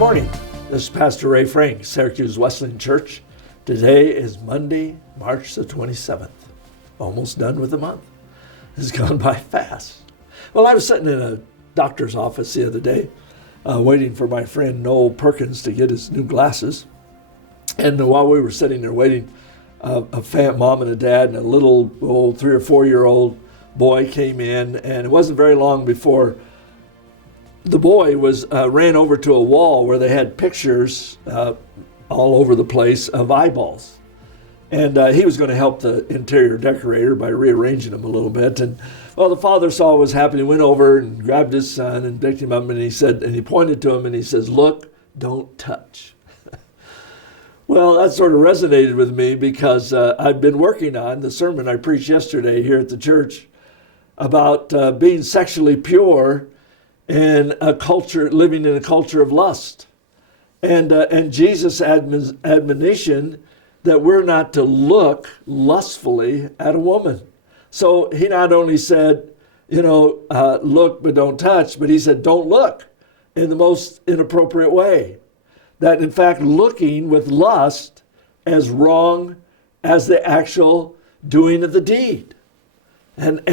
morning. This is Pastor Ray Frank, Syracuse Wesleyan Church. Today is Monday, March the 27th. Almost done with the month. It's gone by fast. Well, I was sitting in a doctor's office the other day, waiting for my friend Noel Perkins to get his new glasses. And while we were sitting there waiting, a mom and a dad and a little old 3 or 4 year old boy came in, and it wasn't very long before the boy ran over to a wall where they had pictures all over the place of eyeballs. And he was going to help the interior decorator by rearranging them a little bit. And well, the father saw what was happening, went over and grabbed his son and picked him up, and he pointed to him and he says, "Look, don't touch." Well, that sort of resonated with me because I've been working on the sermon I preached yesterday here at the church about being sexually pure in a culture, living in a culture of lust. And Jesus' admonition that we're not to look lustfully at a woman. So he not only said, look but don't touch, but he said don't look in the most inappropriate way. That in fact looking with lust as wrong as the actual doing of the deed. And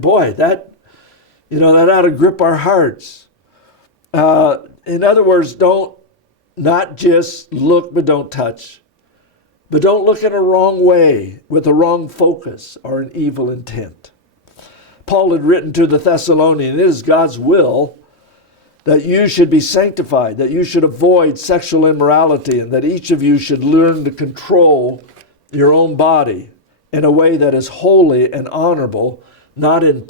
boy, that ought to grip our hearts. In other words, don't not just look but don't touch. But don't look in a wrong way with a wrong focus or an evil intent. Paul had written to the Thessalonians, it is God's will that you should be sanctified, that you should avoid sexual immorality, and that each of you should learn to control your own body in a way that is holy and honorable, not in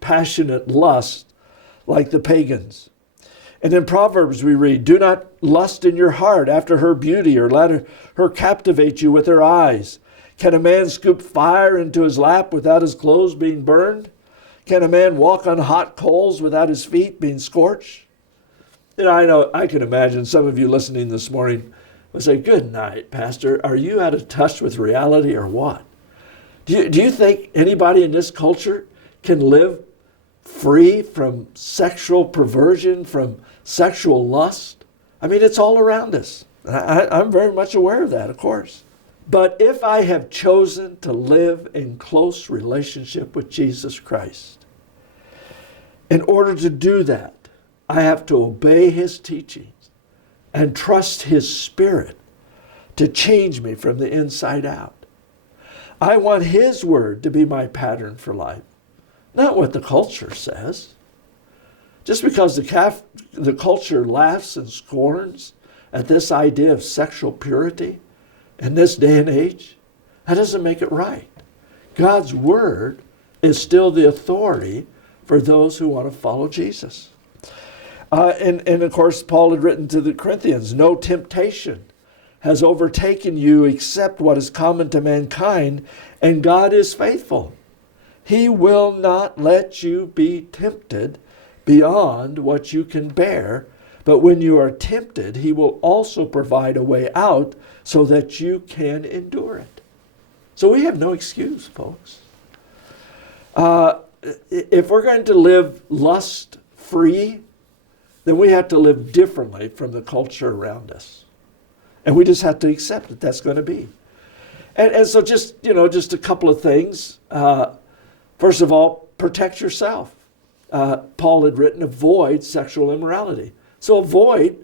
passionate lust like the pagans. And in Proverbs we read, do not lust in your heart after her beauty, or let her captivate you with her eyes. Can a man scoop fire into his lap without his clothes being burned? Can a man walk on hot coals without his feet being scorched? I know, I can imagine some of you listening this morning would say, good night, Pastor. Are you out of touch with reality or what? Do you think anybody in this culture can live free from sexual perversion, from sexual lust? I mean, it's all around us. I'm very much aware of that, of course. But if I have chosen to live in close relationship with Jesus Christ, in order to do that, I have to obey his teachings and trust his Spirit to change me from the inside out. I want his word to be my pattern for life, not what the culture says. Just because the culture laughs and scorns at this idea of sexual purity in this day and age, that doesn't make it right. God's word is still the authority for those who want to follow Jesus. And of course, Paul had written to the Corinthians, no temptation has overtaken you except what is common to mankind, and God is faithful. He will not let you be tempted beyond what you can bear, but when you are tempted, he will also provide a way out so that you can endure it. So we have no excuse, folks. If we're going to live lust-free, then we have to live differently from the culture around us. And we just have to accept that that's going to be. And so just a couple of things. First of all, protect yourself. Paul had written, avoid sexual immorality. So avoid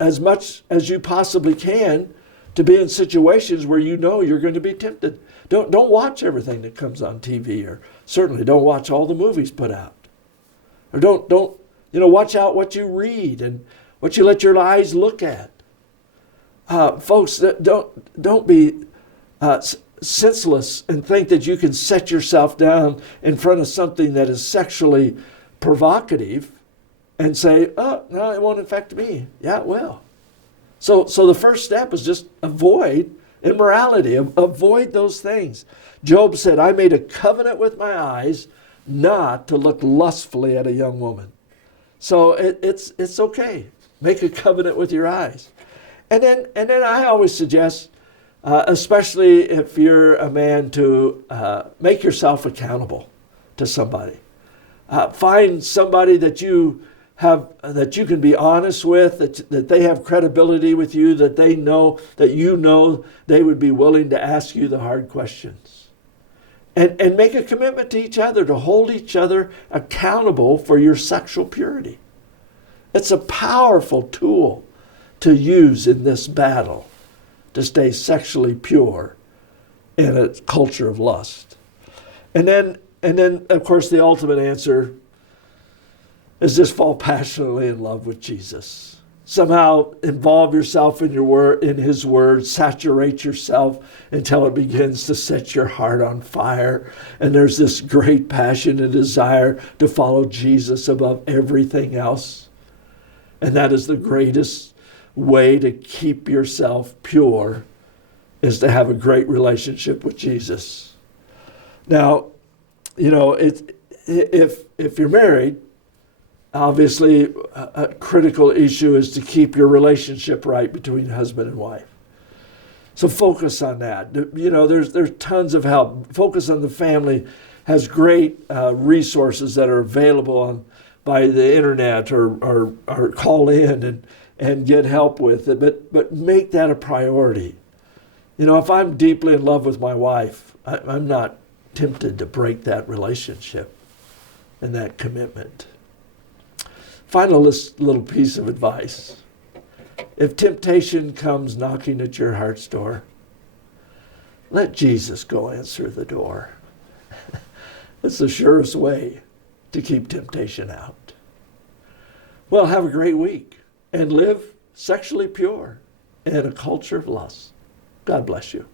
as much as you possibly can to be in situations where you know you're going to be tempted. Don't watch everything that comes on TV, or certainly don't watch all the movies put out. Or don't watch out what you read and what you let your eyes look at. Folks, don't be senseless and think that you can set yourself down in front of something that is sexually provocative and say, oh, no, it won't affect me. Yeah, it will. So the first step is just avoid immorality. Avoid those things. Job said, I made a covenant with my eyes not to look lustfully at a young woman. So it's okay. Make a covenant with your eyes. And then I always suggest, especially if you're a man, to make yourself accountable to somebody. Find somebody that you that you can be honest with, that they have credibility with you, that they know that you know they would be willing to ask you the hard questions. And make a commitment to each other, to hold each other accountable for your sexual purity. It's a powerful tool to use in this battle to stay sexually pure in a culture of lust. And then, of course, the ultimate answer is just fall passionately in love with Jesus. Somehow involve yourself in in His Word, saturate yourself until it begins to set your heart on fire. And there's this great passion and desire to follow Jesus above everything else. And that is the greatest way to keep yourself pure, is to have a great relationship with Jesus. Now, if you're married, obviously a critical issue is to keep your relationship right between husband and wife. So focus on that. There's tons of help. Focus on the Family has great resources that are available by the internet or call in and get help with it. But make that a priority. If I'm deeply in love with my wife, I'm not tempted to break that relationship and that commitment. Final little piece of advice. If temptation comes knocking at your heart's door, let Jesus go answer the door. It's the surest way to keep temptation out. Well, have a great week and live sexually pure in a culture of lust. God bless you.